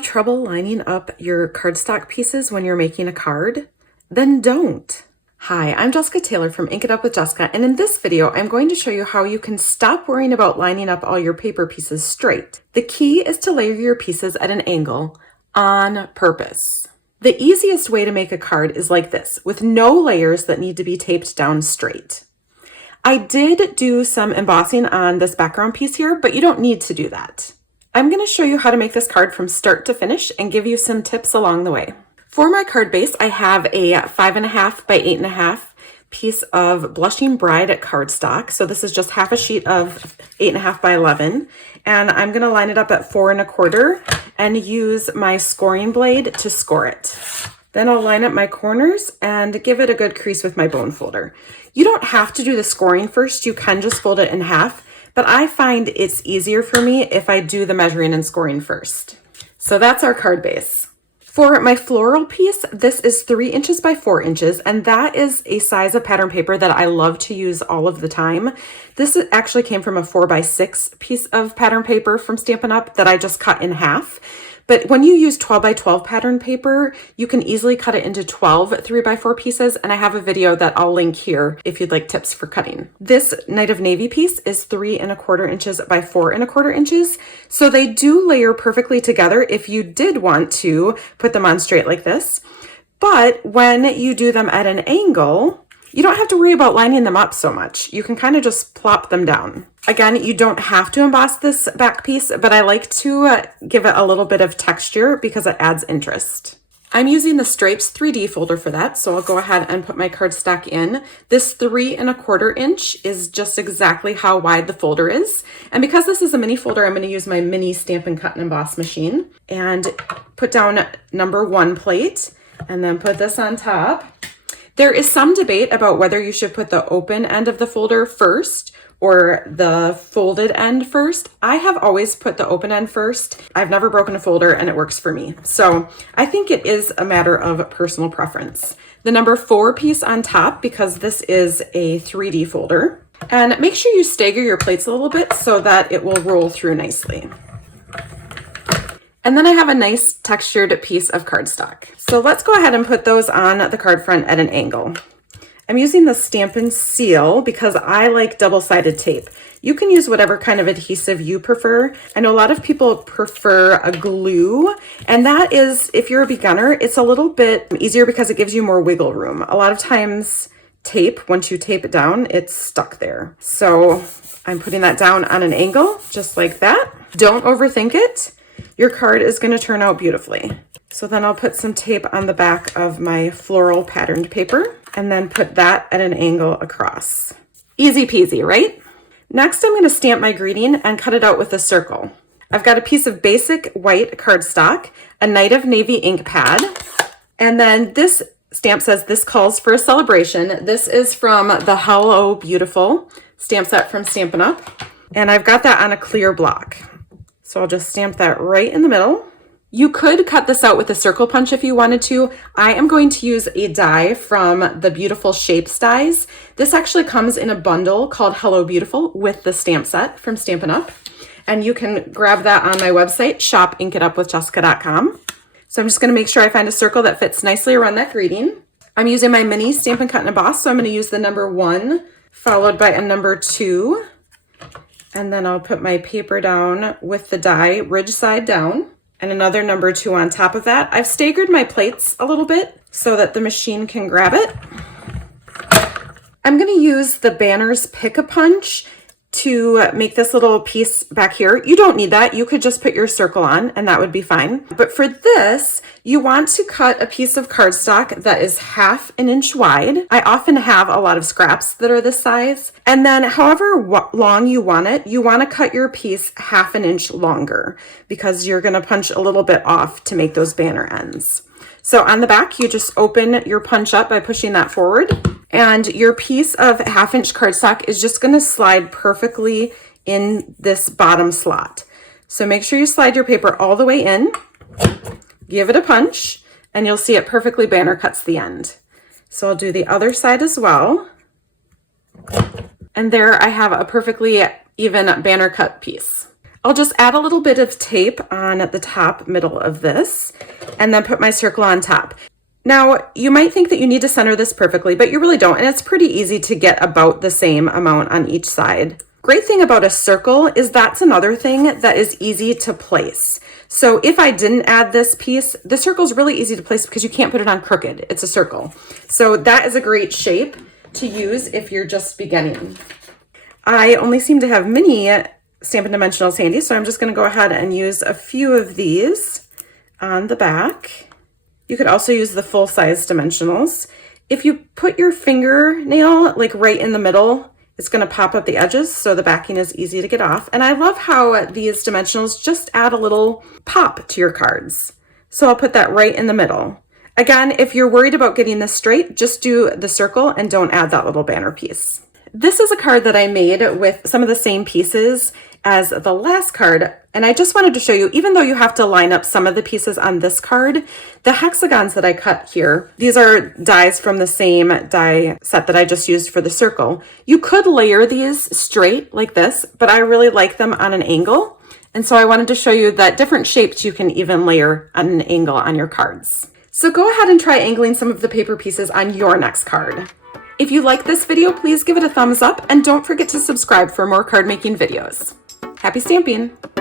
have trouble lining up your cardstock pieces when you're making a card? Then don't. Hi, I'm Jessica Taylor from Ink It Up with Jessica, and in this video, I'm going to show you how you can stop worrying about lining up all your paper pieces straight. The key is to layer your pieces at an angle on purpose. The easiest way to make a card is like this, with no layers that need to be taped down straight. I did do some embossing on this background piece here, but you don't need to do that. I'm going to show you how to make this card from start to finish and give you some tips along the way. For my card base, I have a 5.5 by 8.5 piece of Blushing Bride cardstock. So this is just half a sheet of 8.5 by 11. And I'm going to line it up at 4.25 and use my scoring blade to score it. Then I'll line up my corners and give it a good crease with my bone folder. You don't have to do the scoring first. You can just fold it in half, but I find it's easier for me if I do the measuring and scoring first. So that's our card base. For my floral piece, this is 3 inches by 4 inches, and that is a size of pattern paper that I love to use all of the time. This actually came from a 4 by 6 piece of pattern paper from Stampin' Up! That I just cut in half. But when you use 12 by 12 pattern paper, you can easily cut it into 12 3 by 4 pieces, and I have a video that I'll link here if you'd like tips for cutting. This Night of Navy piece is 3.25 inches by 4.25 inches, so they do layer perfectly together if you did want to put them on straight like this. But when you do them at an angle, you don't have to worry about lining them up so much. You can kind of just plop them down. Again, you don't have to emboss this back piece, but I like to give it a little bit of texture because it adds interest. I'm using the Stripes 3D folder for that, so I'll go ahead and put my cardstock in. This 3.25 inch is just exactly how wide the folder is. And because this is a mini folder, I'm going to use my mini Stampin' Cut and Emboss machine and put down number 1 plate and then put this on top. There is some debate about whether you should put the open end of the folder first or the folded end first. I have always put the open end first. I've never broken a folder and it works for me. So I think it is a matter of personal preference. The number 4 piece on top, because this is a 3D folder. And make sure you stagger your plates a little bit so that it will roll through nicely. And then I have a nice textured piece of cardstock. So let's go ahead and put those on the card front at an angle. I'm using the Stampin' Seal because I like double-sided tape. You can use whatever kind of adhesive you prefer. I know a lot of people prefer a glue, and that is, if you're a beginner, it's a little bit easier because it gives you more wiggle room. A lot of times tape, once you tape it down, it's stuck there. So I'm putting that down on an angle, just like that. Don't overthink it. Your card is going to turn out beautifully. So then I'll put some tape on the back of my floral patterned paper and then put that at an angle across. Easy peasy, right? Next, I'm going to stamp my greeting and cut it out with a circle. I've got a piece of basic white cardstock, a Night of Navy ink pad, and then this stamp says this calls for a celebration. This is from the Hello Beautiful stamp set from Stampin' Up, and I've got that on a clear block. So I'll just stamp that right in the middle. You could cut this out with a circle punch if you wanted to. I am going to use a die from the Beautiful Shapes dies. This actually comes in a bundle called Hello Beautiful with the stamp set from Stampin' Up. And you can grab that on my website, shopinkitupwithjessica.com. So I'm just going to make sure I find a circle that fits nicely around that greeting. I'm using my mini Stampin' Cut and Emboss, so I'm going to use the number 1 followed by a number 2. And then I'll put my paper down with the die ridge side down and another number 2 on top of that. I've staggered my plates a little bit so that the machine can grab it. I'm going to use the Banner's Pick-a-Punch to make this little piece back here. You don't need that. You could just put your circle on and that would be fine. But for this, you want to cut a piece of cardstock that is 1/2 inch wide. I often have a lot of scraps that are this size. And then however long you want it, you want to cut your piece 1/2 inch longer because you're going to punch a little bit off to make those banner ends. So on the back, you just open your punch up by pushing that forward. And your piece of 1/2 inch cardstock is just going to slide perfectly in this bottom slot. So make sure you slide your paper all the way in, give it a punch, and you'll see it perfectly banner cuts the end. So I'll do the other side as well. And there I have a perfectly even banner cut piece. I'll just add a little bit of tape on the top middle of this and then put my circle on top. Now, you might think that you need to center this perfectly, but you really don't, and it's pretty easy to get about the same amount on each side. Great thing about a circle is that's another thing that is easy to place. So if I didn't add this piece, the circle is really easy to place because you can't put it on crooked. It's a circle. So that is a great shape to use if you're just beginning. I only seem to have mini Stampin' Dimensionals handy, so I'm just going to go ahead and use a few of these on the back. You could also use the full-size dimensionals. If you put your fingernail like right in the middle, it's going to pop up the edges, so the backing is easy to get off. And I love how these dimensionals just add a little pop to your cards. So I'll put that right in the middle. Again, if you're worried about getting this straight, just do the circle and don't add that little banner piece. This is a card that I made with some of the same pieces as the last card, and I just wanted to show you, even though you have to line up some of the pieces on this card, the hexagons that I cut here, these are dies from the same die set that I just used for the circle. You could layer these straight like this, but I really like them on an angle, and so I wanted to show you that different shapes you can even layer on an angle on your cards. So go ahead and try angling some of the paper pieces on your next card. If you like this video, please give it a thumbs up and don't forget to subscribe for more card making videos. Happy stamping!